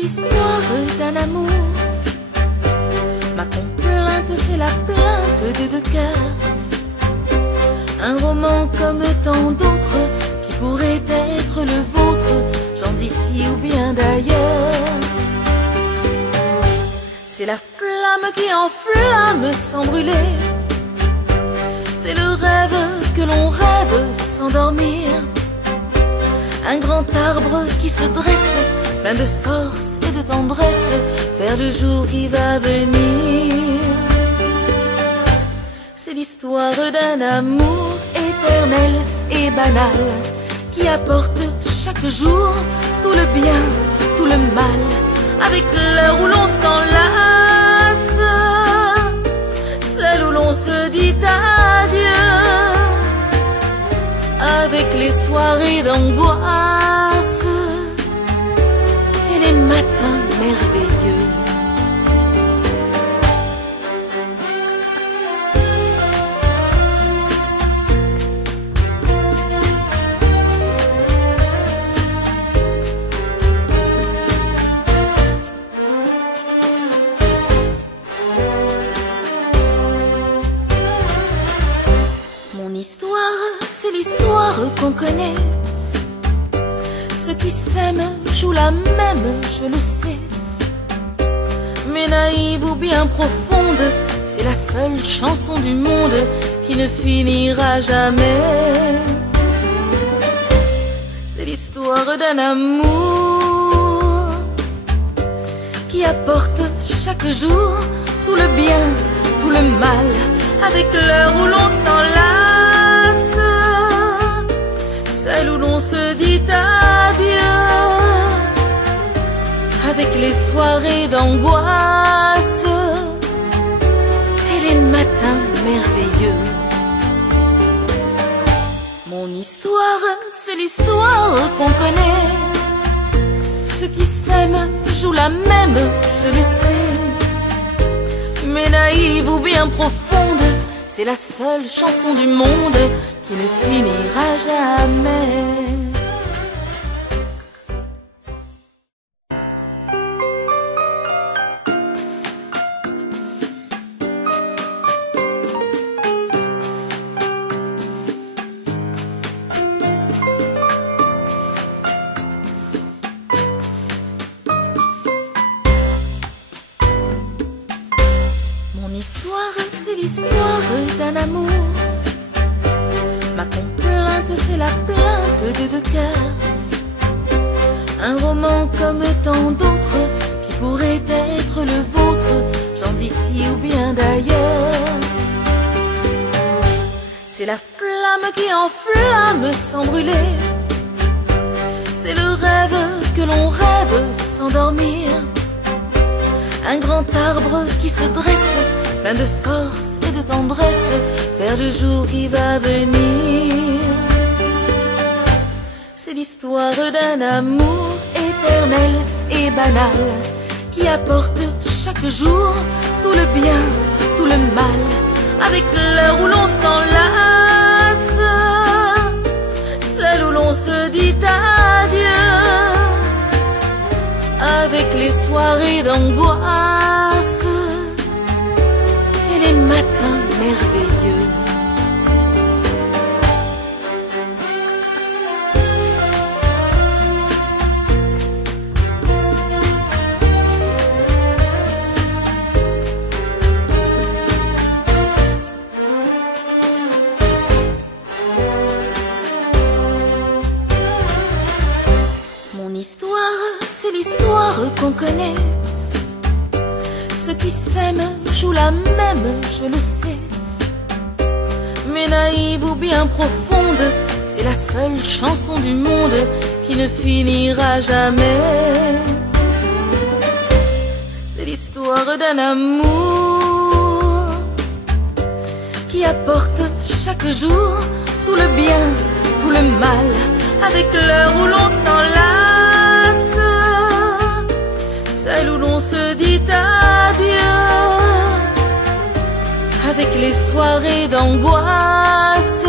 l'histoire d'un amour. Ma complainte, c'est la plainte des deux cœurs. Un roman comme tant d'autres qui pourrait être le vôtre, gens d'ici ou bien d'ailleurs. C'est la flamme qui enflamme sans brûler. C'est le rêve que l'on rêve sans dormir. Un grand arbre qui se dresse, plein de force et de tendresse, vers le jour qui va venir. C'est l'histoire d'un amour éternel et banal, qui apporte chaque jour tout le bien, tout le mal, avec l'heure où l'on s'enlace, celle où l'on se dit adieu, avec les soirées d'angoisse et les matins merveilleux. Mon histoire, c'est l'histoire qu'on connaît. Ceux qui s'aiment jouent la même, je le sais. Mais naïve ou bien profonde, c'est la seule chanson du monde qui ne finira jamais. C'est l'histoire d'un amour qui apporte chaque jour tout le bien, tout le mal, avec l'heure où l'on s'enlace, celle où l'on se dit adieu, avec les soirées d'angoisse et les matins merveilleux. Mon histoire, c'est l'histoire qu'on connaît. Ceux qui s'aiment jouent la même, je le sais. Mais naïve ou bien profonde, c'est la seule chanson du monde qui ne finira jamais. Mon histoire, c'est l'histoire d'un amour. Ma complainte, c'est la plainte des deux cœurs. Un roman comme tant d'autres qui pourrait être le vôtre, gens d'ici ou bien d'ailleurs. C'est la flamme qui enflamme sans brûler. C'est le rêve que l'on rêve sans dormir. Un grand arbre qui se dresse, plein de force et de tendresse, vers le jour qui va venir. C'est l'histoire d'un amour éternel et banal, qui apporte chaque jour tout le bien, tout le mal, avec l'heure où l'on s'enlace, celle où l'on se dit adieu, avec les soirées d'angoisse et les matins merveilleux. Mon histoire, c'est l'histoire qu'on connaît. Ceux qui s'aiment jouent la même, je le sais. Mais naïve ou bien profonde, c'est la seule chanson du monde qui ne finira jamais. C'est l'histoire d'un amour qui apporte chaque jour tout le bien, tout le mal, avec l'heure où l'on s'enlace, celle où l'on se dit adieu, avec les soirées d'angoisse